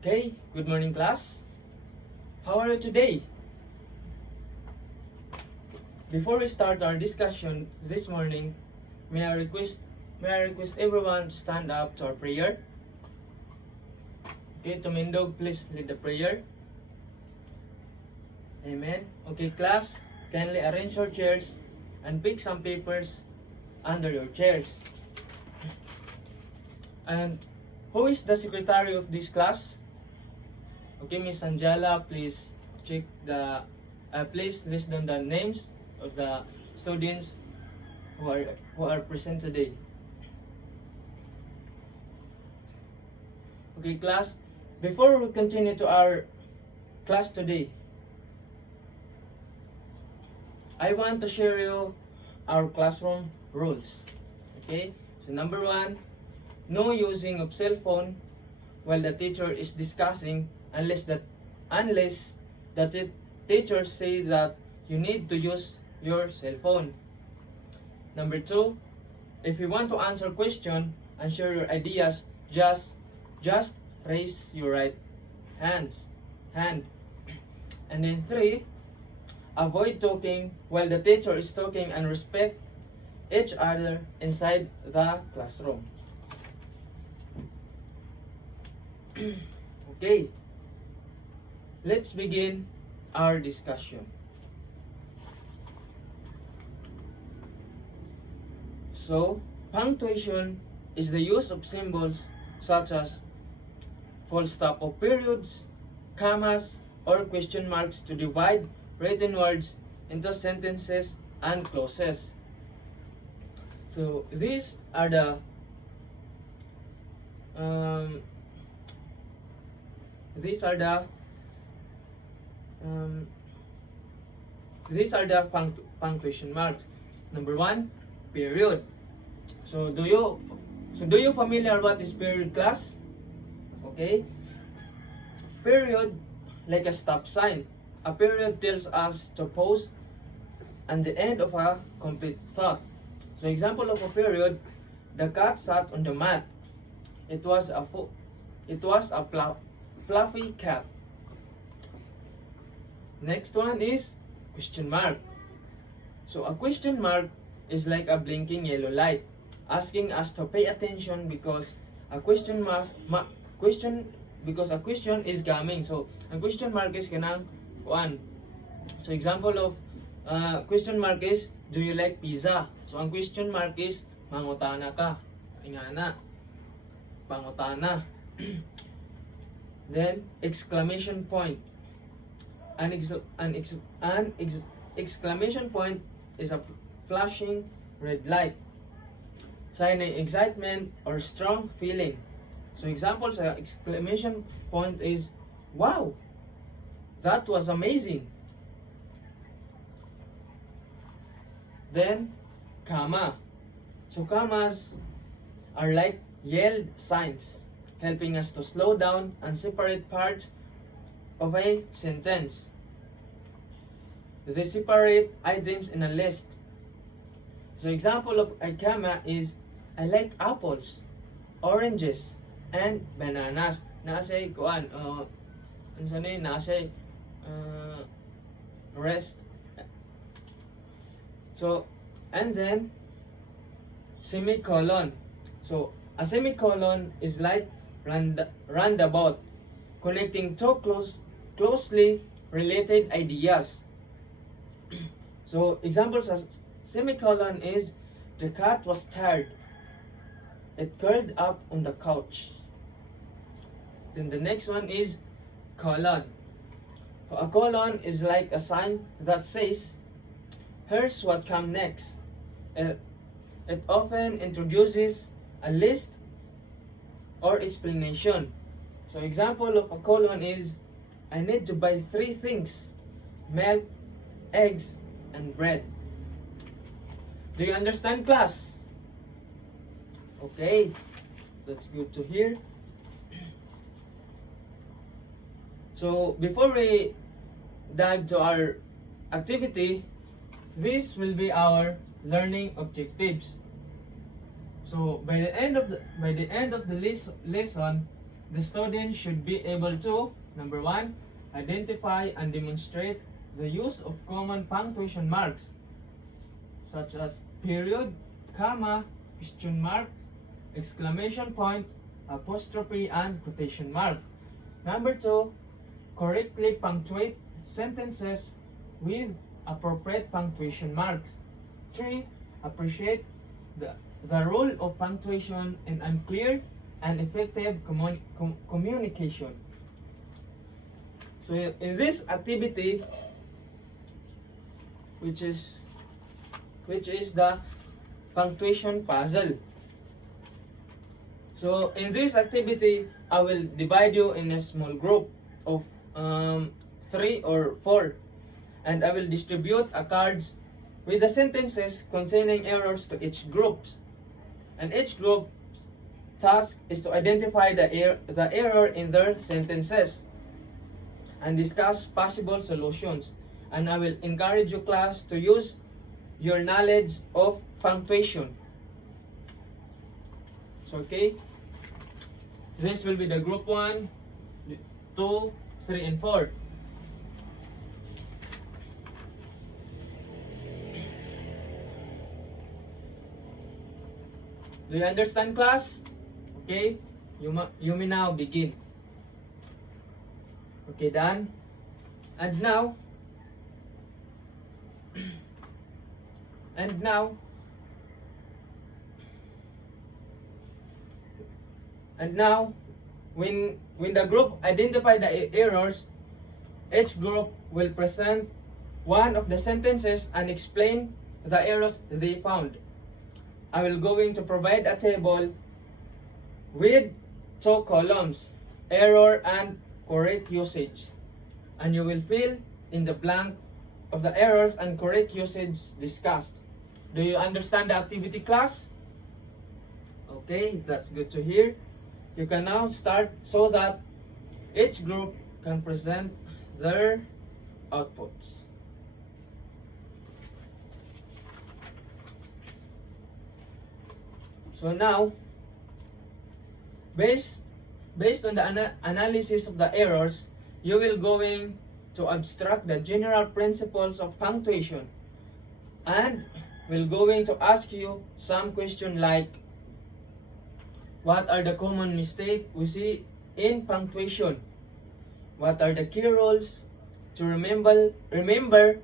Okay, good morning class. How are you today? Before we start our discussion this morning, may I request everyone to stand up to our prayer? Okay, Tumindog, please lead the prayer. Amen. Okay, class, kindly arrange your chairs and pick some papers under your chairs. And who is the secretary of this class? Okay, Miss Anjala, please check the please list down the names of the students who are present today. Okay, class, before we continue to our class today, I want to share you our classroom rules. Okay, so number 1, no using of cell phone while the teacher is discussing unless the teacher says that you need to use your cell phone. Number 2, if you want to answer question and share your ideas, just raise your right hand. And then 3, avoid talking while the teacher is talking and respect each other inside the classroom. Okay, let's begin our discussion. So, punctuation is the use of symbols such as full stop or periods, commas, or question marks to divide written words into sentences and clauses. So these are the punctuation marks. Number 1, period. So do you familiar what is period, class? Okay. Period, like a stop sign. A period tells us to pause and the end of a complete thought. So example of a period, the cat sat on the mat. It was a fluffy cat. Next one is question mark. So a question mark is like a blinking yellow light, asking us to pay attention because a question is coming. So a question mark is kanang one. So example of question mark is, do you like pizza? So ang question mark is, mangutana ka. Ingana. Pangutana. Then exclamation point. An exclamation point is a flashing red light, signing excitement or strong feeling. So examples of exclamation point is, wow, that was amazing. Then comma. So commas are like yelled signs, helping us to slow down and separate parts of a sentence. They separate items in a list. So example of a comma is, I like apples, oranges, and bananas. Nasay kuan nasay rest. So and then semicolon. So a semicolon is like roundabout, connecting two closely related ideas. So examples of semicolon is, the cat was tired. It curled up on the couch. Then the next one is colon. So a colon is like a sign that says, here's what comes next. It often introduces a list or explanation. So example of a colon is, I need to buy 3 things: milk, eggs, and bread. Do you understand, class? Okay, that's good to hear. So before we dive to our activity, this will be our learning objectives. So by the end of the lesson, the student should be able to, number 1, identify and demonstrate the use of common punctuation marks, such as period, comma, question mark, exclamation point, apostrophe, and quotation mark. Number 2, correctly punctuate sentences with appropriate punctuation marks. 3, appreciate the role of punctuation in unclear and effective communication. So in this activity, which is the punctuation puzzle. So in this activity, I will divide you in a small group of 3 or 4, and I will distribute a cards with the sentences containing errors to each group. And each group task is to identify the error in their sentences and discuss possible solutions. And I will encourage you, class, to use your knowledge of punctuation. So, okay, this will be the group 1, 2, 3, and 4. Do you understand, class? Okay, you may now begin. Okay, done. And now, when the group identify the errors, each group will present one of the sentences and explain the errors they found. I will going to provide a table with 2 columns, error and correct usage, and you will fill in the blank of the errors and correct usage discussed. Do you understand the activity, class? Okay, that's good to hear. You can now start so that each group can present their outputs. So now, based on the analysis of the errors, you will going to abstract the general principles of punctuation, and we're going to ask you some question like, what are the common mistakes we see in punctuation? What are the key rules to remember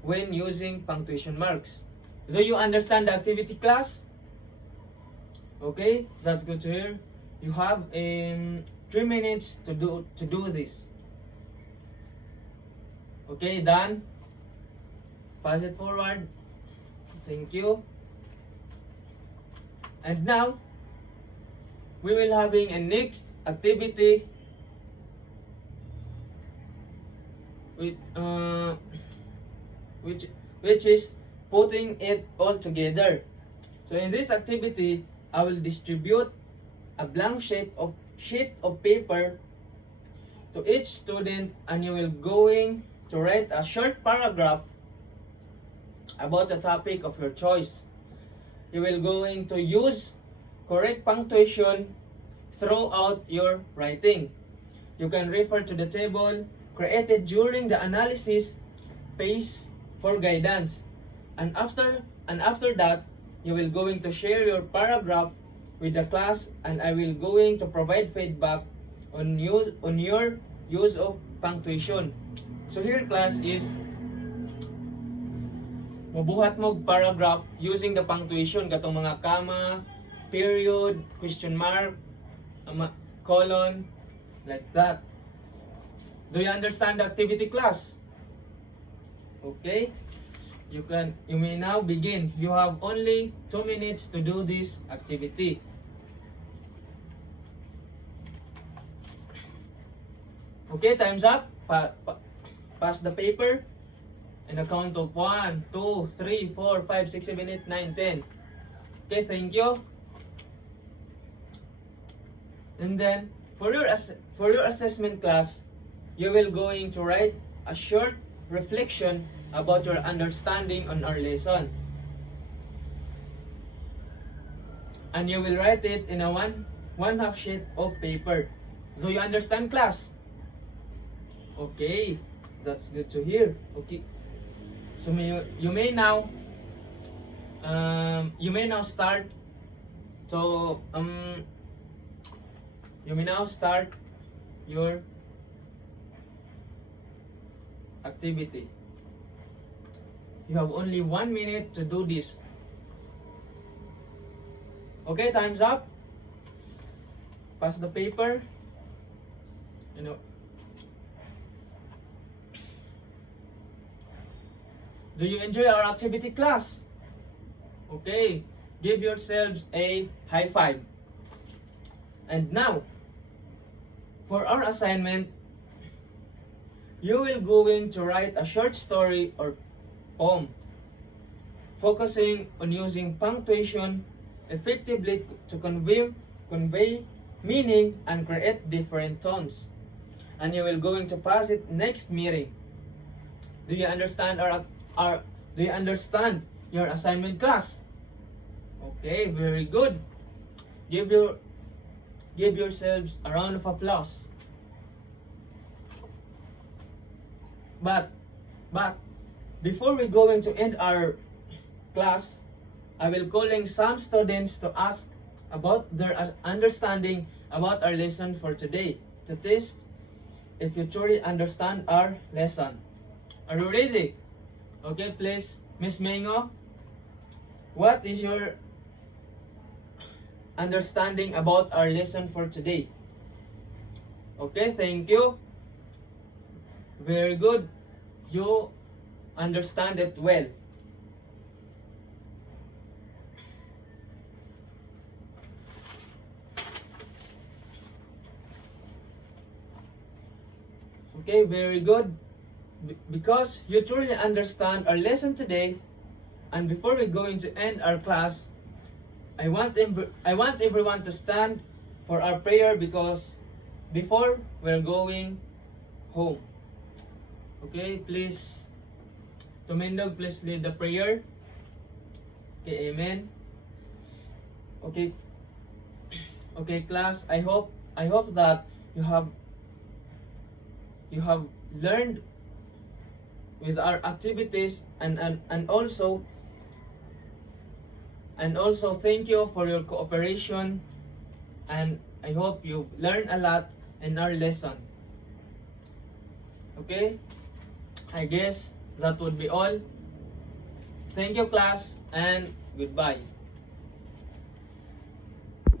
when using punctuation marks? Do you understand the activity, class? Okay, that's good to hear. You have 3 minutes to do this. Okay, done. Pass it forward. Thank you. And now we will having a next activity with which is putting it all together. So in this activity, I will distribute a blank sheet of paper to each student, and you will going to write a short paragraph about the topic of your choice. You will going to use correct punctuation throughout your writing. You can refer to the table created during the analysis phase for guidance, and after that, you will going to share your paragraph with the class, and I will going to provide feedback on your use of punctuation. So here, class, is mabuhat mo paragraph using the punctuation, katong mga comma, period, question mark, colon, like that. Do you understand the activity, class? Okay, you may now begin. You have only 2 minutes to do this activity. Okay, time's up. Pass the paper and a count of 1, 2, 3, 4, 5, 6, 7, 8, 9, 10. Okay, thank you. And then for your assessment, class, you will going to write a short reflection about your understanding on our lesson, and you will write it in a 1/2 sheet of paper. Do you understand, class? Okay, that's good to hear. Okay, so you may now start to you may now start your activity. You have only 1 minute to do this. Okay, time's up. Pass the paper. You know. Do you enjoy our activity, class? Okay, give yourselves a high five. And now, for our assignment, you will going to write a short story or poem, focusing on using punctuation effectively to convey meaning and create different tones. And you will going to pass it next meeting. Do you understand do you understand your assignment, class? Okay, very good. Give yourselves a round of applause. But before we going to end our class, I will calling some students to ask about their understanding about our lesson for today, to test if you truly understand our lesson. Are you ready? Okay, please, Miss Mengo, what is your understanding about our lesson for today? Okay, thank you. Very good. You understand it well. Okay, very good. Because you truly understand our lesson today, and before we going to end our class, I want everyone to stand for our prayer, because before we're going home. Okay, please, Tumindog, please lead the prayer. Okay, amen. Okay, okay, class. I hope that you have learned with our activities, and also thank you for your cooperation, and I hope you've learned a lot in our lesson. Okay, I guess that would be all. Thank you, class, and goodbye.